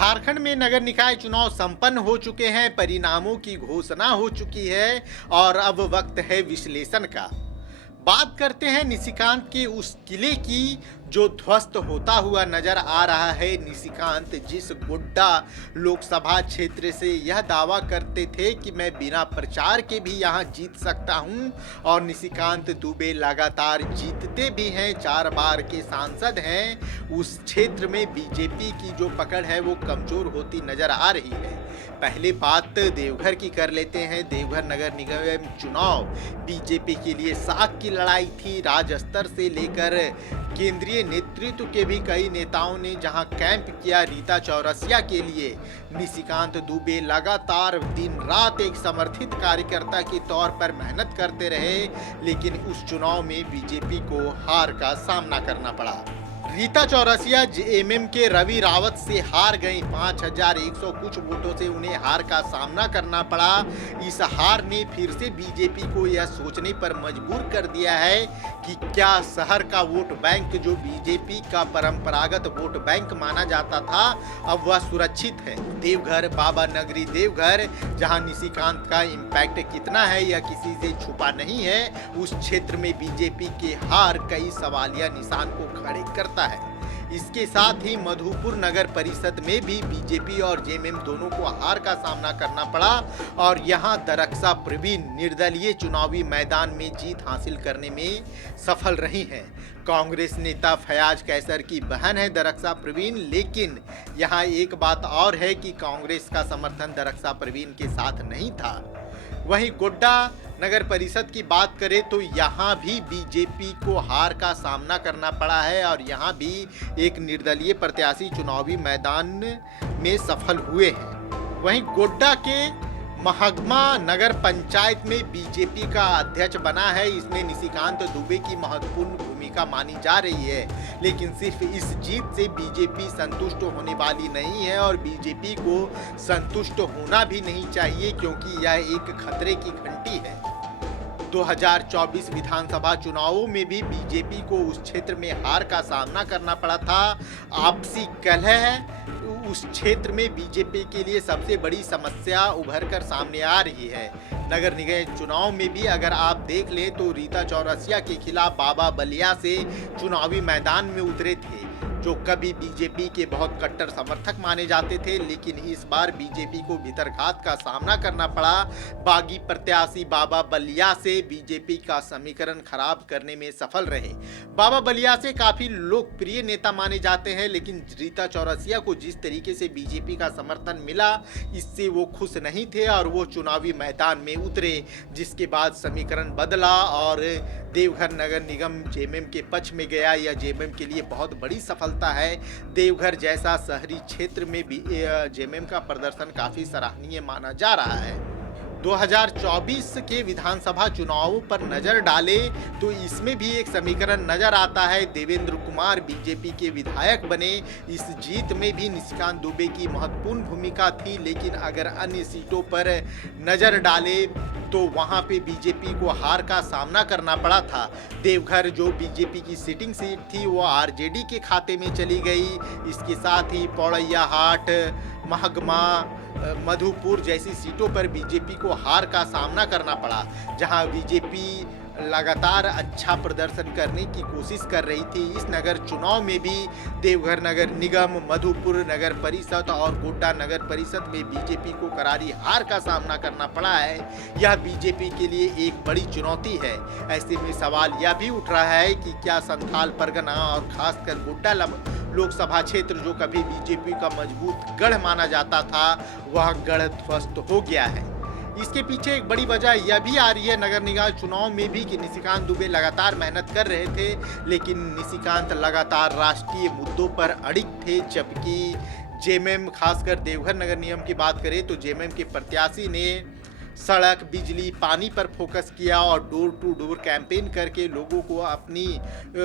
झारखंड में नगर निकाय चुनाव संपन्न हो चुके हैं, परिणामों की घोषणा हो चुकी है और अब वक्त है विश्लेषण का। बात करते हैं निशिकांत के उस किले की जो ध्वस्त होता हुआ नजर आ रहा है। निशिकांत जिस गोड्डा लोकसभा क्षेत्र से यह दावा करते थे कि मैं बिना प्रचार के भी यहां जीत सकता हूं, और निशिकांत दुबे लगातार जीतते भी हैं, 4 बार के सांसद हैं। उस क्षेत्र में बीजेपी की जो पकड़ है वो कमजोर होती नजर आ रही है। पहले बात देवघर की कर लेते हैं। देवघर नगर निगम चुनाव बीजेपी के लिए साख की लड़ाई थी। राज्य स्तर से लेकर केंद्रीय नेतृत्व के भी कई नेताओं ने जहां कैंप किया रीता चौरसिया के लिए, निशिकांत दुबे लगातार दिन रात एक समर्थित कार्यकर्ता के तौर पर मेहनत करते रहे, लेकिन उस चुनाव में बीजेपी को हार का सामना करना पड़ा। रीता चौरसिया जेएमएम के रवि रावत से हार गई। 5100 कुछ वोटों से उन्हें हार का सामना करना पड़ा। इस हार ने फिर से बीजेपी को यह सोचने पर मजबूर कर दिया है कि क्या शहर का वोट बैंक, जो बीजेपी का परंपरागत वोट बैंक माना जाता था, अब वह सुरक्षित है। देवघर, बाबा नगरी देवघर, जहां निशिकांत का इम्पैक्ट कितना है यह किसी से छुपा नहीं है, उस क्षेत्र में बीजेपी के हार कई सवालिया निशान को खड़े करता है। इसके साथ ही मधुपुर नगर परिषद में भी बीजेपी और जेएमएम दोनों को हार का सामना करना पड़ा, और यहां दरक्षा प्रवीण निर्दलीय चुनावी मैदान में जीत हासिल करने में सफल रही हैं। कांग्रेस नेता फयाज कैसर की बहन है दरक्षा प्रवीण, लेकिन यहां एक बात और है कि कांग्रेस का समर्थन दरक्षा प्रवीण के साथ नहीं था। वहीं गोड्डा नगर परिषद की बात करें तो यहाँ भी बीजेपी को हार का सामना करना पड़ा है, और यहाँ भी एक निर्दलीय प्रत्याशी चुनावी मैदान में सफल हुए हैं। वहीं गोड्डा के महगमा नगर पंचायत में बीजेपी का अध्यक्ष बना है। इसमें निशिकांत दुबे की महत्वपूर्ण भूमिका मानी जा रही है, लेकिन सिर्फ इस जीत से बीजेपी संतुष्ट होने वाली नहीं है, और बीजेपी को संतुष्ट होना भी नहीं चाहिए, क्योंकि यह एक खतरे की घंटी है। 2024 विधानसभा चुनावों में भी बीजेपी को उस क्षेत्र में हार का सामना करना पड़ा था। आपसी कलह उस क्षेत्र में बीजेपी के लिए सबसे बड़ी समस्या उभर कर सामने आ रही है। नगर निगम चुनाव में भी अगर आप देख लें तो रीता चौरसिया के खिलाफ बाबा बलिया से चुनावी मैदान में उतरे थे, जो कभी बीजेपी के बहुत कट्टर समर्थक माने जाते थे, लेकिन इस बार बीजेपी को भीतरघात का सामना करना पड़ा। बागी प्रत्याशी बाबा बलिया से बीजेपी का समीकरण खराब करने में सफल रहे। बाबा बलिया से काफी लोकप्रिय नेता माने जाते हैं, लेकिन रीता चौरसिया को जिस तरीके से बीजेपी का समर्थन मिला, इससे वो खुश नहीं थे और वो चुनावी मैदान में उतरे, जिसके बाद समीकरण बदला और देवघर नगर निगम जेएमएम के पक्ष में गया। यह जेएमएम के लिए बहुत बड़ी सफलता है। देवघर जैसा शहरी क्षेत्र में भी जेएमएम का प्रदर्शन काफी सराहनीय माना जा रहा है। 2024 के विधानसभा चुनावों पर नजर डाले तो इसमें भी एक समीकरण नजर आता है। देवेंद्र कुमार बीजेपी के विधायक बने। इस जीत में भी निशिकांत दुबे की महत्वपूर्ण भूमिका थी, लेकिन अगर अन्य सीटों पर नजर डाले तो वहां पे बीजेपी को हार का सामना करना पड़ा था। देवघर जो बीजेपी की सिटिंग सीट थी वो आरजेडी के खाते में चली गई। इसके साथ ही पौड़ैया हाट, महगमा, मधुपुर जैसी सीटों पर बीजेपी को हार का सामना करना पड़ा, जहां बीजेपी लगातार अच्छा प्रदर्शन करने की कोशिश कर रही थी। इस नगर चुनाव में भी देवघर नगर निगम, मधुपुर नगर परिषद और गोड्डा नगर परिषद में बीजेपी को करारी हार का सामना करना पड़ा है। यह बीजेपी के लिए एक बड़ी चुनौती है। ऐसे में सवाल यह भी उठ रहा है कि क्या संथाल परगना और खासकर गोड्डा लोकसभा क्षेत्र, जो कभी बीजेपी का मजबूत गढ़ माना जाता था, वह गढ़ ध्वस्त हो गया है। इसके पीछे एक बड़ी वजह यह भी आ रही है नगर निगम चुनाव में भी कि निशिकांत दुबे लगातार मेहनत कर रहे थे, लेकिन निशिकांत लगातार राष्ट्रीय मुद्दों पर अड़िग थे, जबकि जेएमएम, खासकर देवघर नगर निगम की बात करें तो जेएमएम के प्रत्याशी ने सड़क, बिजली, पानी पर फोकस किया और डोर टू डोर कैंपेन करके लोगों को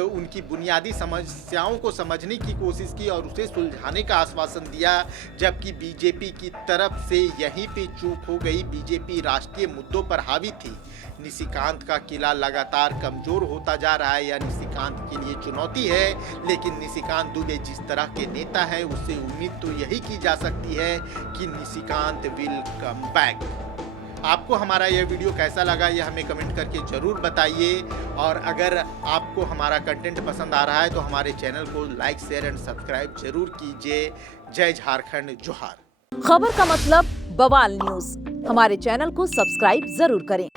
उनकी बुनियादी समस्याओं को समझने की कोशिश की और उसे सुलझाने का आश्वासन दिया, जबकि बीजेपी की तरफ से यहीं पे चूक हो गई। बीजेपी राष्ट्रीय मुद्दों पर हावी थी। निशिकांत का किला लगातार कमजोर होता जा रहा है, यह निशिकांत के लिए चुनौती है, लेकिन निशिकांत दुबे जिस तरह के नेता है उससे उम्मीद तो यही की जा सकती है कि निशिकांत विल कम बैक। आपको हमारा यह वीडियो कैसा लगा यह हमें कमेंट करके ज़रूर बताइए, और अगर आपको हमारा कंटेंट पसंद आ रहा है तो हमारे चैनल को लाइक, शेयर एंड सब्सक्राइब जरूर कीजिए। जय झारखंड, जोहार। खबर का मतलब बवाल न्यूज, हमारे चैनल को सब्सक्राइब जरूर करें।